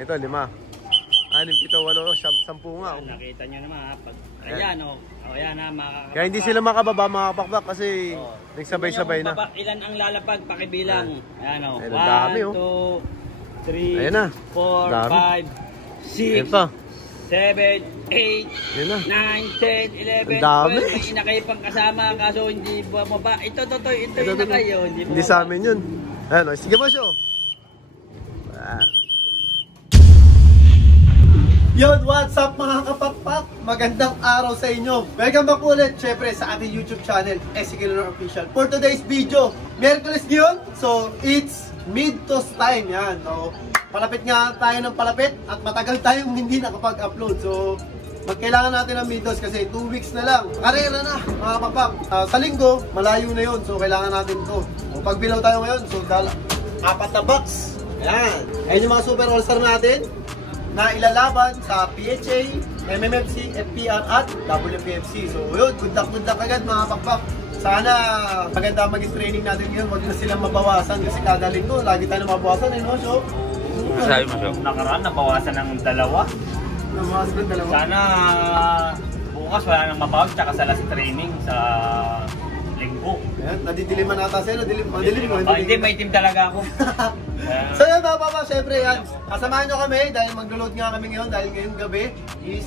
Ito, 5. 6, 7, 8, 10 nga. Nakita nyo naman ha. Ayan o. Ayan ha, makakapakpak. Kaya hindi sila makababa mga kapakpak kasi nagsabay-sabay na. Ilan ang lalapag, pakibilang. Ayan o. 1, 2, 3, 4, 5, 6, 7, 8, 9, 10, 11, 12. May inakay pang kasama kaso hindi bumaba. Ito inakay yun. Hindi sa amin yun. Ayan o. Sige po siyo. Yon, what's up mga kapakpak? Magandang araw sa inyo. Welcome back ulit, syempre, sa ating YouTube channel, Ezekiel Honor Official. For today's video, Miyerkules ngayon, so it's mid-toast time. Yan, so palapit nga tayo ng palapit at matagal tayong hindi nakapag-upload. So magkailangan natin ng mid-toast kasi 2 weeks na lang. Karera na mga kapakpak. Sa linggo, malayo na yun, so kailangan natin to. So pagbilaw tayo ngayon, so 4 na box. Yan, ayun yung mga super all-star natin na ilalaban sa PHA, MMFC, FPR at WPFC. So yun, good luck agad mga pakpak. Sana maganda maging training natin ngayon, wag na silang mabawasan kasi kada linggo, lagi tayo mabawasan no, so. Sabi mo, so, nakaraan, nabawasan ng 2. Nabawasan ng 2. Sana bukas wala nang mabawag, tsaka sa last training sa linggo. Ayan, nadidiliman nata sa'yo, madilim mo. Hindi, may team talaga ako. So yun mga papa, syempre yan, kasamahan nyo kami dahil mag-load nga kami ngayon dahil ngayong gabi is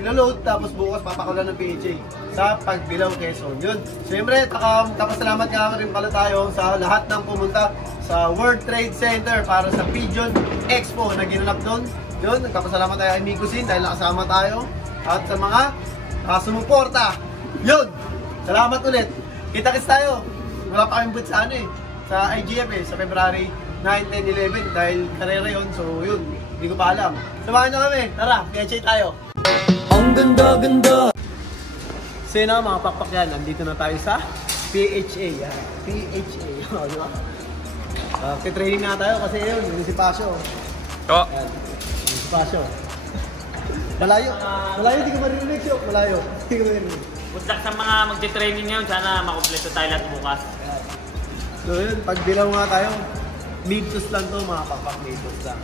ilo-load tapos bukas papakulan ng PHA sa Pagbilao, Quezon. Yun, syempre tapasalamat nga rin pala tayo sa lahat ng pumunta sa World Trade Center para sa Pigeon Expo na ginanap doon. Yun, nagpapasalamat tayo kay Mikusin dahil nakasama tayo at sa mga sumuporta. Yun, salamat ulit. Kita-kits tayo. Wala pa kaming booth sa sa IGF sa February 9, 10, 11 dahil karera yun. So yun, hindi ko pa alam. Samahan nyo kami. Tara, PHA tayo. Ang ganda-ganda. So yun na mga pakpak yan. Nandito na tayo sa PHA. Yan. PHA. O, diba? Training na tayo kasi yun, yung si Pasio. Yan. Yung si Pasio. Malayo. Malayo, di ko maririnig siyo. Malayo. Di ko maririnig. Puntak sa mga magte-training ngayon, sana makumpleto tayo lahat bukas. So yun, pagbilaw nga tayo. Mid-toast lang to mga pakpak, mid-toast lang.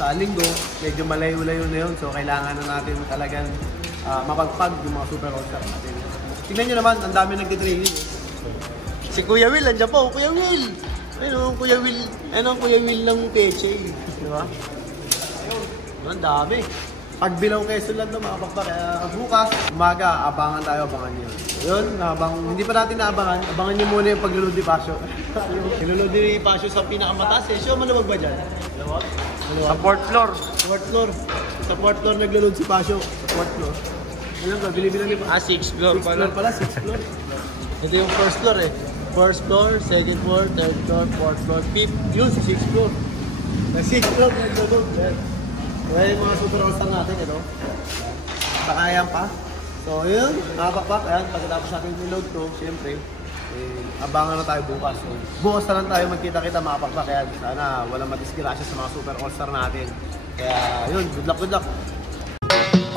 Sa linggo, medyo malayo-layo na yun. So kailangan na natin talagang mapagpag yung mga super all-star natin. Tingnan nyo naman, ang dami nagtitraining. Si Kuya Will, andyan po. Kuya Will! Ayun, Kuya Will. Ayun ang Kuya Will ng PHA. Diba? Ayun, ang dami. Pagbilaw Quezon lang to mga pakpak. Kaya bukas, umaga, abangan tayo, abangan nyo. Yun, hindi pa natin naabangan. Abangan nyo muna yung paglulod ni Pasio. Paglulod ni Pasio sa pinakamataas eh. Siya, maluwag ba dyan? Maluwag? Sa 4th floor. 4th floor. Sa 4th floor naglulod si Pasio. Sa 4th floor. Alam ka, bili-bilang ni Pasio. 6th floor pala. 6th floor. Ito yung 1st floor eh. 1st floor, 2nd floor, 3rd floor, 4th floor, 5th. Yun, sa 6th floor. Sa 6th floor naglulod. Kaya yung mga super all-star natin, ito. Pakayan pa. So yun, mga pakpak, ayan, pagkatapos natin niload to, siyempre, abangan na tayo bukas. So, bukas na lang tayo magkita-kita mga pakpak, ayan. Sana walang madisgrasya sa mga super all-star natin. Kaya yun, good luck.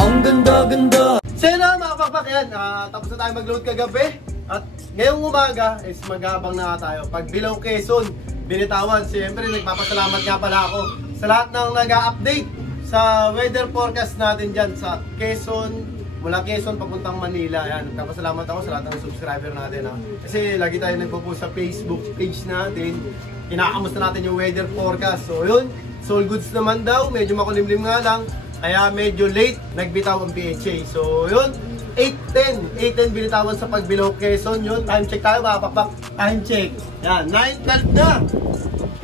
Ang ganda-ganda! So yun na mga pakpak, ayan, tapos na tayo mag-load kagabi. At ngayong umaga is mag-aabang na tayo. Pagbilao Quezon, binitawan. Siyempre, nagpapasalamat nga pala ako sa lahat ng nag-update sa weather forecast natin dyan sa Quezon, mula Quezon papuntang Manila. Yan, nagpapasalamat ako sa lahat ng subscriber natin. Kasi lagi tayo nagpo-post sa Facebook page natin. Kinakamusta natin yung weather forecast. So yun, all goods naman daw. Medyo makulimlim nga lang. Kaya medyo late nagbitaw ang PHA. So yun, 8:10 binitawan sa Pagbilao Quezon. Yun, time check tayo mga pakpak. Time check. Yan, 9:12 na.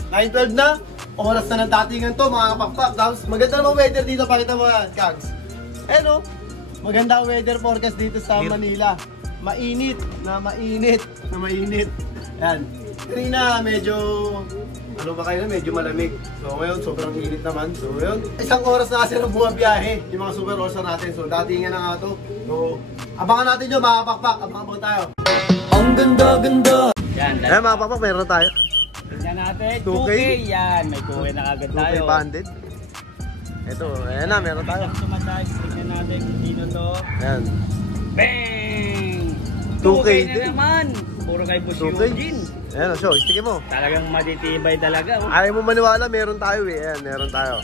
9:12 na. Oras na ng datingan to mga kapakpak. Maganda naman weather dito, pakita mo yan, Kags. Ano? Maganda weather forecast dito sa Manila. Mainit. Yan. Kanina medyo, medyo malamig. So ngayon sobrang init naman. So yun, 1 oras na kasi nang bumabiyahe yung mga super all-star natin. So datingan na nga to. So abangan natin yun mga kapakpak. Abangan tayo. Ang ganda-ganda. Yan, mga kapakpak, meron tayo. Tingnan natin, 2K. Yan, may 2K na agad tayo. 2K banded. Ito, ayan na, meron tayo. Tingnan natin kung sino to. Ayan. Bang! 2K na din. naman. Puro kay Boss Eugene. Ayan o, show, istigin mo. Talagang matitibay talaga. Ayaw mo maniwala, meron tayo eh. Ayan, meron tayo.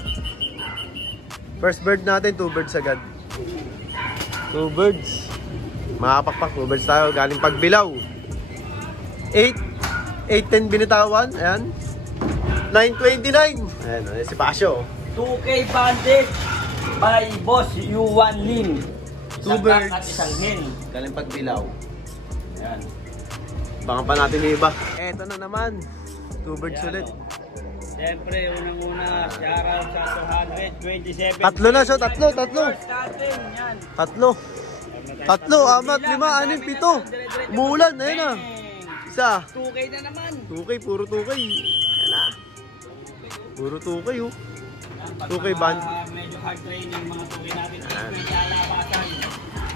First bird natin, 2 birds agad. 2 birds. Makapakpak, 2 birds tayo. Galing Pagbilao. 810 binitawan. Ayan. 929. Ayan, si Pasio. 2K bandit by Boss Yuan Lim. 2 birds. At isang hen. Galing Pagbilao. Ayan. Baka pa natin yung iba. Eto na naman. 2 birds Ayan, ulit. Siyempre, unang-una, shoutout sa 227. Tatlo na siya, tatlo. First natin, yan. Tatlo, 4, 5, 6, 7. Umuulan, ayun na. Isa. 2K na naman. 2K, puro 2K. Ayan na. Puro 2K, oh. 2K band. Medyo hard training mga 2K natin. May lalabasan.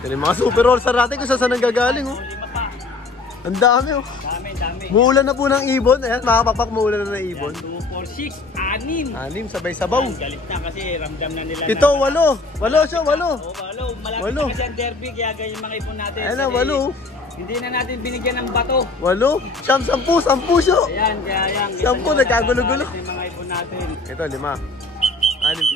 Yan yung mga super all-star natin kung saan nanggagaling, oh. 5 pa. Ang dami, oh. Dami. Muulan na po ng ibon. Ayan, makapapak, muulan na ng ibon. 2, 4, 6, 6. 6, sabay-sabaw. Galit na kasi ramdam na nila. Ito, 8. 8 siya, 8. Oo, 8. Malapit Walo. na kasi ang derby, kaya ganyan mga ipon natin. Ayan na, Kasi 8. Hindi na natin binigyan ng bato. 8. Siyam, 10 siya. Ayan, kaya yan. 10, nagkagulo-gulo. Yung mga ipon natin. Ito, 5. 6, 7, 8,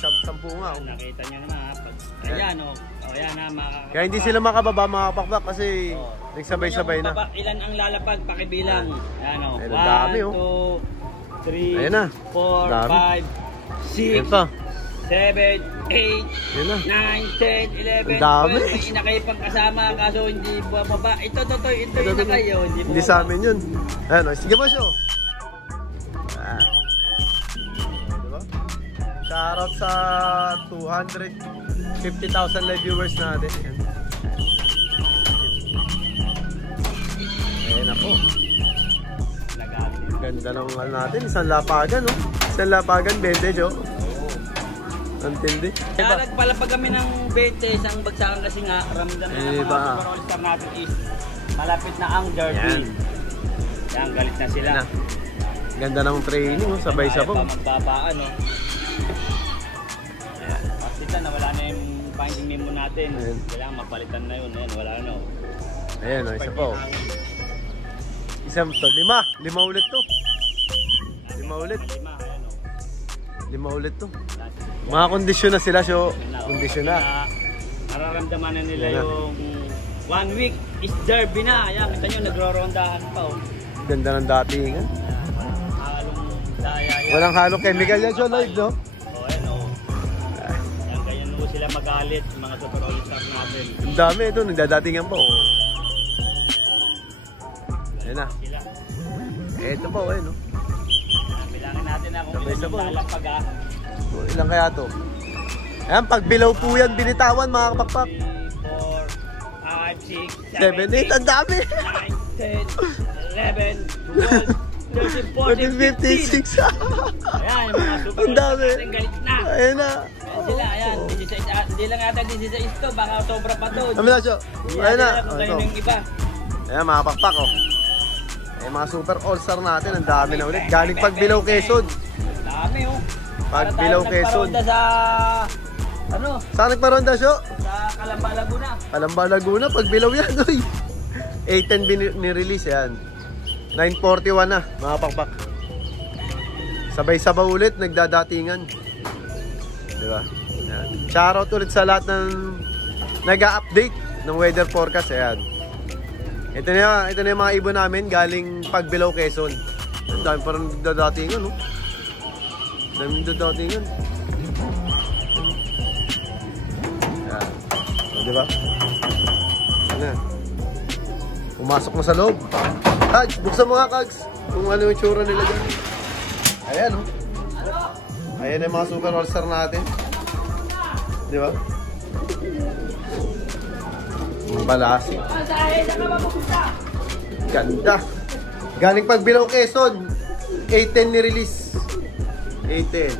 siyam, 10 nga, oh. Nakita nyo naman ha. Ayan o. Ayan ha, makakapag. Kaya hindi sila makababa, makapakpak kasi nagsabay-sabay na. Ilan ang lalapag, pakibilang. Ayan o. Ayan, ang dami, 1, 2, 3, Ayan na. 4, Dami. 5, Ayan 6, pa. 7, 8, Ayan na. 9, 10, 11, Ang dami. 12. May inakay pang kasama kaso hindi bumaba. Ito inakay o. Hindi sa amin yun. Ayan, oh. Sige mo siya. Diba? Shoutout sa 250,000 live viewers natin. Ayan na po. Ganda ng ano natin. Isang lapagan, no? Isang lapagan, 20, jo. Ang tindi. Nagpala pa kami ng 20 isang bagsakan kasi nga ramdam na ng mga super all-star natin is malapit na ang derby. Yan, galit na sila. Ayan na. Ganda ng training, oh. Sabay-sabay. Magbabaan, no? At ito, nawala na yung finding memo natin. Ayan. Kailangan mapalitan na yun. Ayan, wala na. Ayan, oh, isa po. Isang to, 5 ulit to. 5 ulit. 5 ulit to. Mga kondisyon na sila, so kondisyon na. Nararamdaman na nila yung 1 week is derby na. Ayan, kita nyo, nagro-rondahan pa. Oh. Ganda ng datingan. Halong daya yan. Walang halong chemical yan, so live, no? O, ayan o. Yan, ganyan mo sila magalit, yung mga super all-star natin. Ang dami ito, nagdadatingan pa, oh. Ayan na. Sila. Ito po, no? Bilangin natin na kung ilan yung lalapag ha. Ilang kaya to? Ayan, pag below po yan, binitawan, mga kapakpak. 3, 4, 5, 6, 7, 8, ang dami! 9, 10, 11, 12, 13, 14, 15. 56. Ayan, yung mga super Ang dami. natin galit na. Ayan na. Ayan sila, ayan. 16, hindi lang yata 16 to, baka sobra pa to. Kami na, siya. Ayan na. Kung ganyan yung iba. Ayan, mga pakpak, oh. Ayan, mga super all-star natin, ang dami na ulit. Galing pag below Quezon. Dami, oh. Pag below Quezon. Para tayo sa, ano, Saan nagparonda, siya? sa Calamba, Laguna. Calamba, Laguna, pag below yan, oy. 810 ni-release, yan. 941 na, mga pakpak. Sabay-sabay ulit, nagdadatingan. Diba? Yan. Shoutout ulit sa lahat ng nag-a-update ng weather forecast. Ayan. Ito na yung mga ibon namin galing pag below Quezon. Ang dami parang nagdadatingan, no? Dami nagdadatingan. Ayan. O, diba? Ayan. Pumasok na sa loob. Kags, buksan mo nga, Kags. Kung ano yung tsura nila dyan. Ayan, oh. Ayan yung mga super all-star natin. Di ba? Balasi. Ganda. Galing pag below Quezon. 810 ni-release. 810.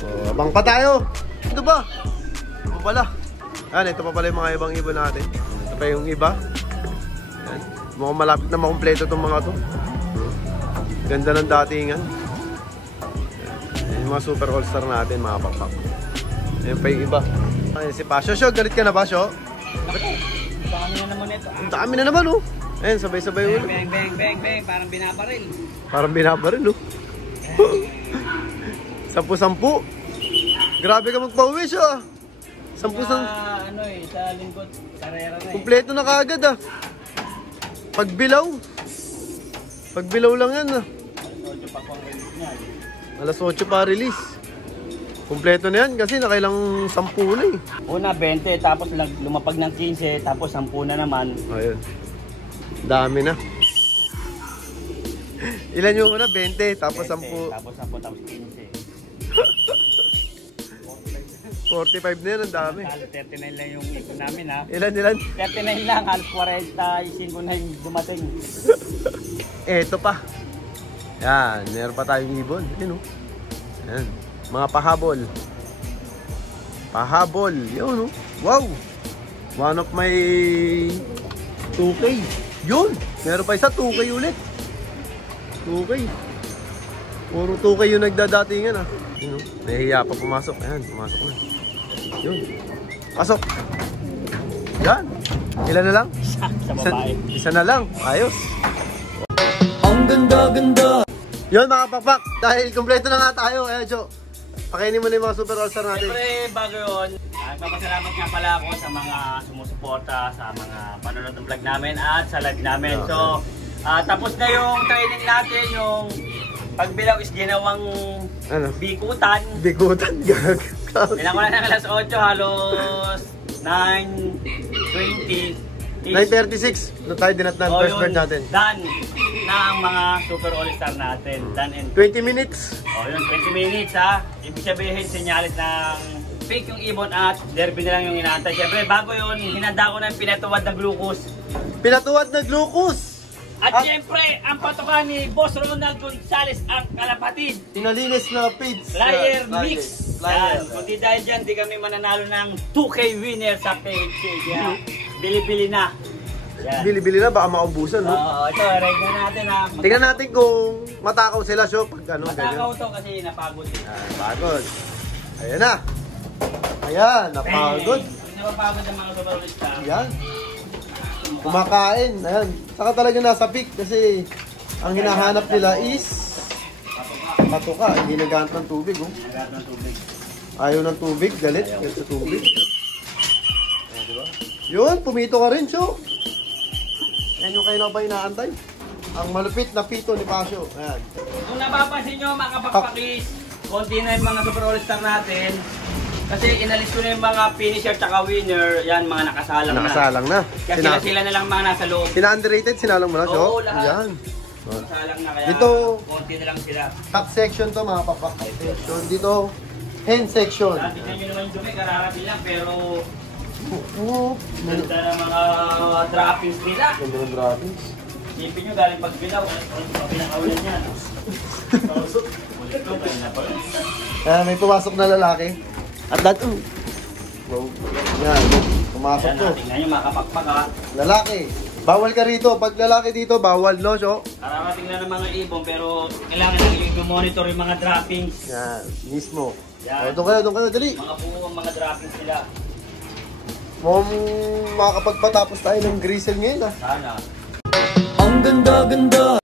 Oh, abang pa tayo. Ito ba? Ito pala. Ayan, ito pa pala yung mga ibang ibon natin. Ito pa yung iba. Ayan. Mukhang malapit na makumpleto itong mga to. Ganda ng datingan. Ayan, yung mga super all-star natin, mga pakpak. Ayan pa yung iba. Ayan si Pasio. Syo, galit ka na ba, Syo? Dami na naman ito. Ang dami na naman, oh. Ayan, sabay-sabay ulit. Bang, bang, bang, bang. Parang binaparil. Parang binabaril, oh. 10-10. Grabe ka magpawis ah. 10 ano sa lingkod, karera na Kumpleto na kaagad ah. Pagbilaw. Pagbilaw lang yan ah. Alas 8 pa release. Kumpleto na yan kasi nakailang 10 na eh. Una 20, tapos lumapag ng 15, tapos 10 na naman. Ayun. Dami na. Ilan yung una? 20, tapos 10. Tapos 10, tapos 15. 45 na yan, ang dami. 39 lang yung ito namin ha. Ilan? 39 lang, halos 45 na yung dumating. Eto pa. Yan, meron pa tayong ibon. Yan o. Yan. Mga pahabol. Pahabol. Yun o. Wow. One of my 2K. Yun. Meron pa isa 2K ulit. 2K. Puro 2K yung nagdadatingan ah. Yun o. Nahihiya pa pumasok. Ayan, pumasok na. Yun. Pasok. Yan. Ilan na lang? Sa babae. Isa na lang. Ayos. Ang ganda-ganda. Yun mga pakpak. Dahil kompleto na nga tayo. Ayan, Jo. Pakainin mo na yung mga super all-star natin. Siyempre, bago yun, papasalamat nga pala ako sa mga sumusuporta sa mga panonood ng vlog namin at sa live namin. Okay. So, tapos na yung training natin, yung pagbilaw is ginawang Ano? bikutan. Bigutan. Gag. Bilang ko na ng alas 8, halos 9:20. 9:36. Doon tayo dinat ng first bird natin. Done na ang mga super all-star natin. Done in 20 minutes. yun, 20 minutes ha. Ibig sabihin, sinyalis ng fake yung ibon at derby na lang yung inaantay. Siyempre, bago yun, hinanda ko na yung pinatuwad na glucose. Pinatuwad na glucose. At siyempre, ang patokan ni Boss Ronald Gonzales at kalapatid. Pinalinis na feeds. Flyer mix. Flyer. Yan. Kundi dahil dyan, di kami mananalo ng 2K winner sa page. Yan. Bili-bili na. Yan. Bili-bili na, baka maubusan, no? Oo, ito, ride na natin ha. Tingnan natin kung matakaw sila, so pag ano, Matakaw to kasi napagod. Pagod. Ayan na. Ayan, napagod. Hindi napapagod ang mga sobalista. Ayan. Kumakain. Ayan. Saka talaga nasa peak kasi ang hinahanap nila is patuka. Hindi naghanap ng tubig, oh. Nagat ng tubig. Ayaw ng tubig, galit. Galit sa tubig. Ayan, diba? Yun, pumito ka rin, so. Yan yung kayo na ba inaantay? Ang malupit na pito ni Pasio. Ayan. Kung napapansin nyo mga kapakpakis, konti na yung mga super all-star natin. Kasi inalis ko na yung mga finisher tsaka winner, yan mga nakasalang na. Nakasalang na. Kasi sila na lang mga nasa loob. Sina-underrated, sinalang mo na, so. Oo, lahat. Yan. Nakasalang na kaya Dito, konti na lang sila. top section to mga papak. Section. Dito, hen section. Tignan nyo naman yung dumi, kararating lang pero Oo. ganda na mga droppings nila. Ganda ng droppings. Sipin nyo galing pagbilaw, pinakawalan yan. Ulit ko, kaya na pala. May pumasok na lalaki. At that, wow. Yan, pumasok Ayan, to. tingnan nyo mga kapakpak ha. Lalaki. Bawal ka rito. Pag lalaki dito, bawal, no, so. Kararating lang ng mga ibon pero kailangan nyo i-monitor yung mga droppings. Yan, mismo. Yan. Doon ka na, dali. Mga buo ang mga droppings nila. Makakapagpatapos tayo ng grisel ngayon, ah. Sana. Ang ganda-ganda.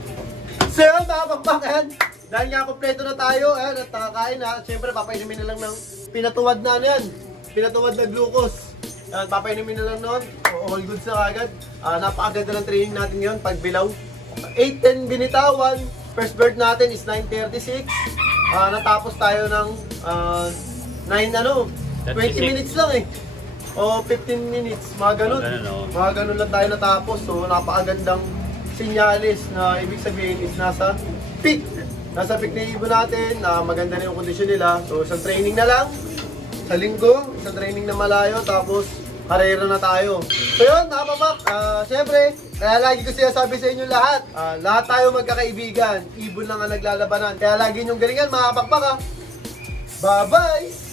So yun, mga pakpakan. Dahil nga kompleto na tayo, at nakakain na. Siyempre, papainumin na lang ng pinatuwad na yan. Pinatuwad na glucose. Papainumin na lang nun. All goods na agad. Napakaganda ng training natin ngayon, pagbilaw. 8:10 binitawan. First bird natin is 9:36. Natapos tayo ng 20 minutes lang eh. O 15 minutes, mga ganun. Mga ganun lang tayo natapos. So napakagandang sinyalis na ibig sabihin is nasa peak. Nasa peak na ibon natin, na maganda na yung kondisyon nila. So isang training na lang sa linggo, isang training na malayo, tapos karera na tayo. So yun, nakapapak. Siyempre, kaya lagi ko sinasabi sa inyo lahat, lahat tayo magkakaibigan. Ibon lang ang naglalabanan. Kaya lagi nyong galingan, mga kapakpak ha. Bye-bye!